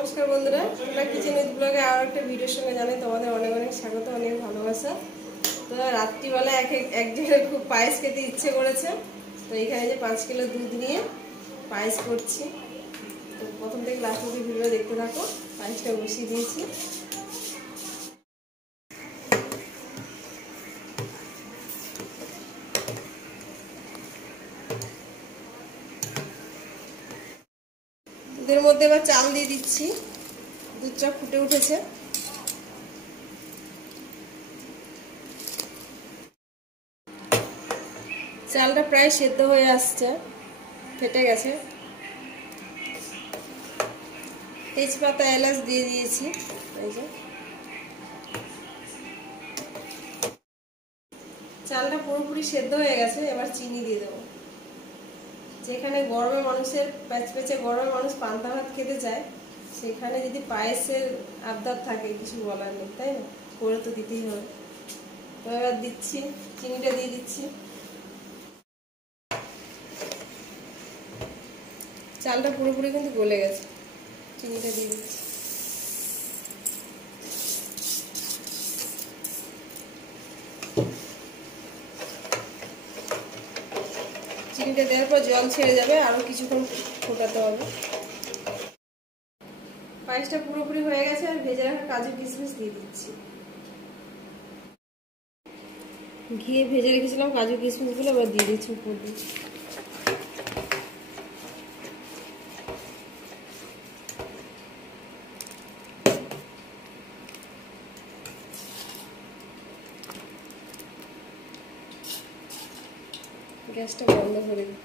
নমস্কার বন্ধুরা, তোমরা কিচেন উইথ ব্লগে আরো একটা ভিডিওর সঙ্গে জানাই তোমাদের অনেক অনেক স্বাগত, অনেক ভালোবাসা। তো রাত্রিবেলা একজনের খুব পায়েস খেতে ইচ্ছে করেছে, তো এখানে যে 5 কিলো দুধ নিয়ে পায়েস করছি। তো প্রথম থেকে লাস্ট অবধি ভিডিও দেখতে থাকো। পায়েসটা বসিয়ে দিয়েছি। দুধের মধ্যে এবার চাল দিয়ে দিচ্ছি। দুধটা ফুটে উঠেছে। চালটা প্রায় সেদ্ধ হয়ে আসছে, ফেটে গেছে। তেজপাতা এলাচ দিয়ে দিয়েছি। এই যে চালটা পুরোপুরি সেদ্ধ হয়ে গেছে, এবার চিনি দিয়ে দেবো। যেখানে গরমে মানুষের প্যাচপ্যাচে গরমে মানুষ পান্তা ভাত খেতে চায়, সেখানে যদি পায়েসের আবদার থাকে কিছু বলার নেই, তাই না? করে তো দিতেই হবে। তো এবার দিচ্ছি, চিনিটা দিয়ে দিচ্ছি। চালটা পুরোপুরি কিন্তু গলে গেছে, চিনিটা দিয়ে দিচ্ছি। চিনিটা দেওয়ার পর জল ছেড়ে যাবে, আরো কিছুক্ষণ ফোটাতে হবে। পায়েসটা পুরোপুরি হয়ে গেছে, আর ভেজে রাখা কাজু কিশমিশ দিয়ে দিচ্ছি। ঘিয়ে ভেজে রেখেছিলাম কাজু কিশমিশ গুলো, এবার দিয়ে দিচ্ছি উপর দিয়ে। গ্যাসটা বন্ধ করে দিই।